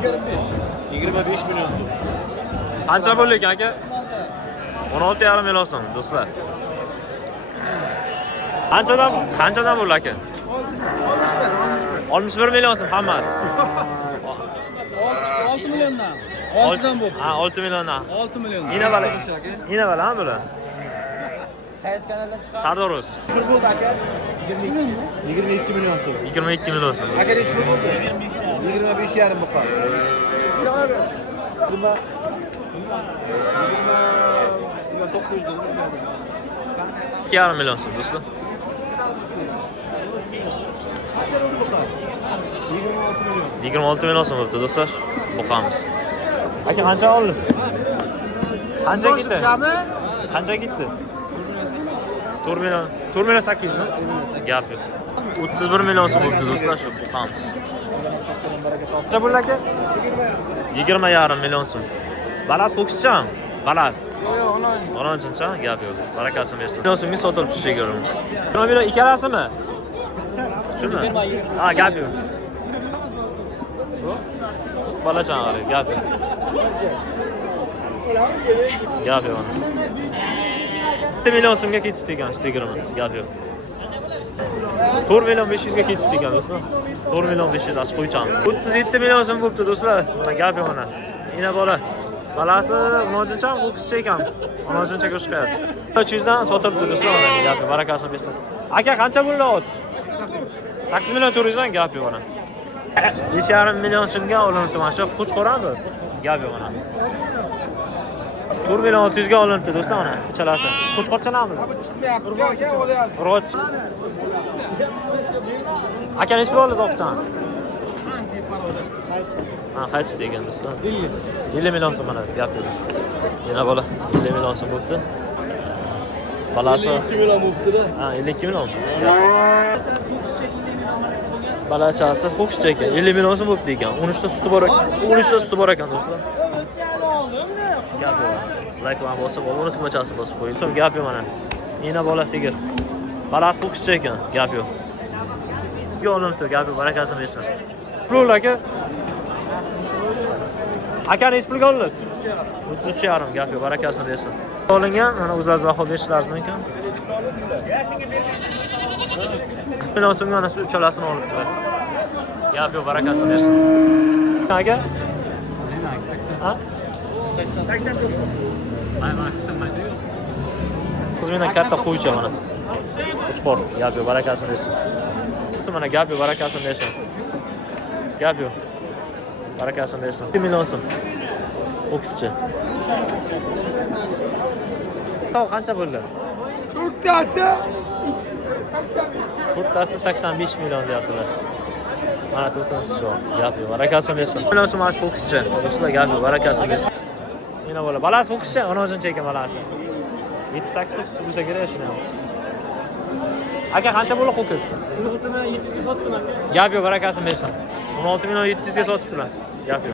25 milyon so'm. Qancha bo'ldi aka? 16,5 million so'm do'stlar. Qanchadan bo'ldi aka? 61 million so'm hammasi. 6 milliondan. 6dan bo'ldi. Ha, 6 milliondan. 6 milliondan. Yine bala ha bular. Qaysi kanaldan chiqadi? Sardoros. Pul bo'ldi aka. 22 million so'm. 22 million so'm. Aka necha pul bo'ldi? 25,5 bo'ldi. 2,5 million so'm do'stlar. 26 million so'm bo'libdi do'stlar. Boqamiz. Aka qancha oldingiz? Qancha ketdi? Qancha ketdi? 4 million 800 mi? Gap yo'q. 31 million so'm bo'libdi do'stlar, shu boqamiz. Qancha bo'ldi aka? 20,5 million so'm. Balas ho'kizchami? Balas. Yo'q, Onancha, gap yo'q. Barakasini bersin. Million so'mga sotilib tushishga ko'ramiz. 20 million ikkalasimi? Shumi? Ha, gap yo'q. Balachani qarang, gap yo'q. Gap yo'q. 1 million so'mga ketibdi ekan sigirimiz, gap yo'q. 4 million 500 ga ketibdi ekan do'stlar. 4 million 500 ash qo'ychamiz. 37 million so'm bo'libdi do'stlar. Mana gap yo'q mana. Ina bola. Balasi onojincha ho'kizcha ekan. Onojincha ko'shqayapti. 300 dan sotilibdi do'stlar, mana gap yo'q. Barakasini bersin. Aka qancha bo'ldi ot? 8 million 400 dan gap yo'q mana. 5,5 million so'mga olinibdi mana shu qo'chqo'rami? Gap yo'q mana. 4 million 600 ga olinibdi do'stlar mana ichalasi. Qo'chqorchanami? Urg'och. Aka nechta oldingiz o'qchan? Ha, qaytib degan do'stlar. 50 million so'm mana gap yo'q. Yana bola 50 million so'm bo'libdi. Balasi 2 million bo'libdi-da. Ha, 52 million. Balachasi ho'kizcha ekan. 50 million so'm bo'libdi ekan. 13 ta suti bor ekan. 13 ta suti bor ekan do'stlar. Gap yo'q. Reklama bosib, unutmachasi bosib qo'ying. So'm gap yo'q mana. Yana bola sigir. Balasi ho'kizcha ekan. Gap yo'q. Yo'linibdi, gap yo'q. Barakasini bersin. Pul aka. Aka nech pulga oldingiz? 33,5 gap yo'q. Barakasini bersin. Olingan, mana o'zingiz baho berishlaringiz mumkin. Million so'mga mana shu uchalasini olibdilar. Gap yo'q, barakasini bersin. Aka? Ha? 80. Qizmina katta qo'ycha mana. Qo'chqor, gap yo'q, barakasini bersin. Mana gap yo'q, barakasini bersin. Gap yo'q. Barakasini bersin. 2 million so'm. Ho'kizcha. Qancha bo'ldi? To'rttasi 85 million deyaptilar. Mana to'rttasi shu. Gap yo'q, barakasini bersin. Million so'm mana shu ho'kizcha. Do'stlar, gap yo'q, barakasini bersin. Mana bola, balasi ho'kizcha, onojincha ekan balasi. 7-8 ta suti bo'lsa kerak shuni ham. Aka qancha bo'ldi ho'kiz? 16 million 700 ga sotdim aka. Gap yo'q, barakasini bersin. 16 million 700 ga sotibdilar. Gap yo'q.